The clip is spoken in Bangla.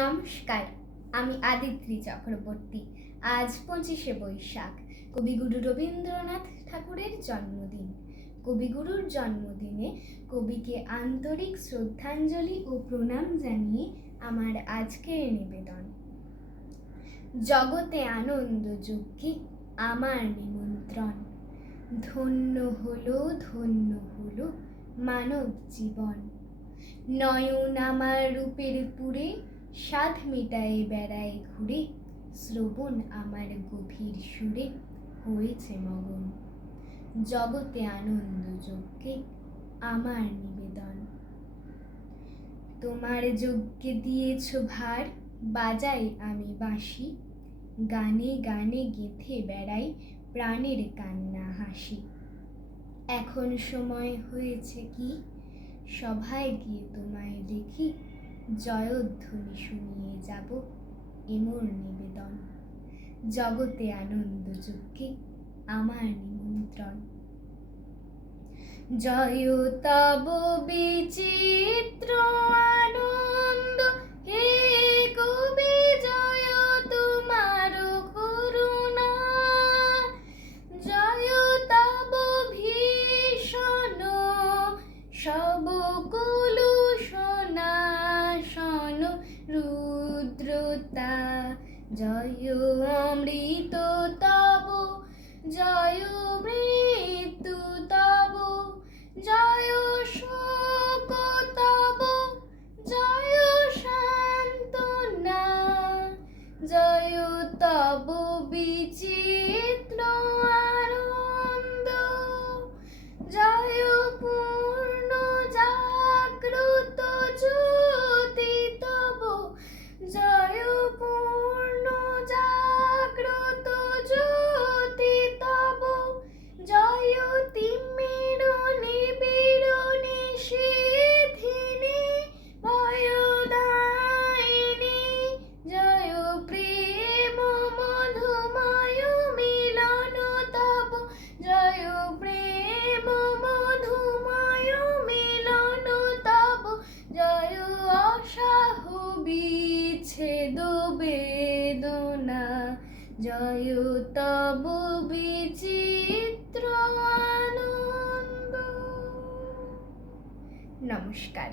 নমস্কার, আমি আদিত্রি চক্রবর্তী। আজ 25শে বৈশাখ, কবিগুরু রবীন্দ্রনাথ ঠাকুরের জন্মদিন। কবিগুরুর জন্মদিনে কবিকে আন্তরিক শ্রদ্ধাঞ্জলি ও প্রণাম জানিয়ে আমার আজকের নিবেদন। জগতে আনন্দ যজ্ঞে আমার নিমন্ত্রণ, ধন্য হলো মানব জীবন। নয়ন আমার রূপের পুরে, সাধ মেটায় বেড়ায় ঘুরে, শ্রবণ আমার গভীর সুরে হয়েছে মগন। জগতে আনন্দ যজ্ঞে আমার নিবেদন। তোমার যজ্ঞে দিয়েছ ভার, বাজাই আমি বাঁশি, গানে গানে গেঁথে বেড়াই প্রাণের কান্না হাসি। এখন সময় হয়েছে কি, সভায় গিয়ে তোমায় দেখি, জয়ধ্বনি শুনিয়ে যাব এমন নিবেদন। জগতে আনন্দ যজ্ঞে আমার নিমন্ত্রণ। জয় তব বিচিত্র আনন্দ, হে কবি জয় তোমার করুণা। জয় তব ভীষণ সব কলুষনাশন রুদ্রতা। জয় অমৃত তব, জয় মৃত্যু তব, জয় শোক তব, জয় সান্ত্বনা। জয় তব বিচিত্র আনন্দ, জয় পূর্ণ জাগ্রত জ্যোতি তব, জয় পূর্ণ জাগ্রত জ্যোতি তব, জয় তিমির নিবিড় নিশীথিনী ভয়দায়িনী। জয় প্রেম মধুময় মিলন তব, জয় প্রেম মধুময় মিলন তব, জয় অসাহ বিচ্ছেদ বেদনা। জয় তব বিচিত্র আনন্দ। নমস্কার।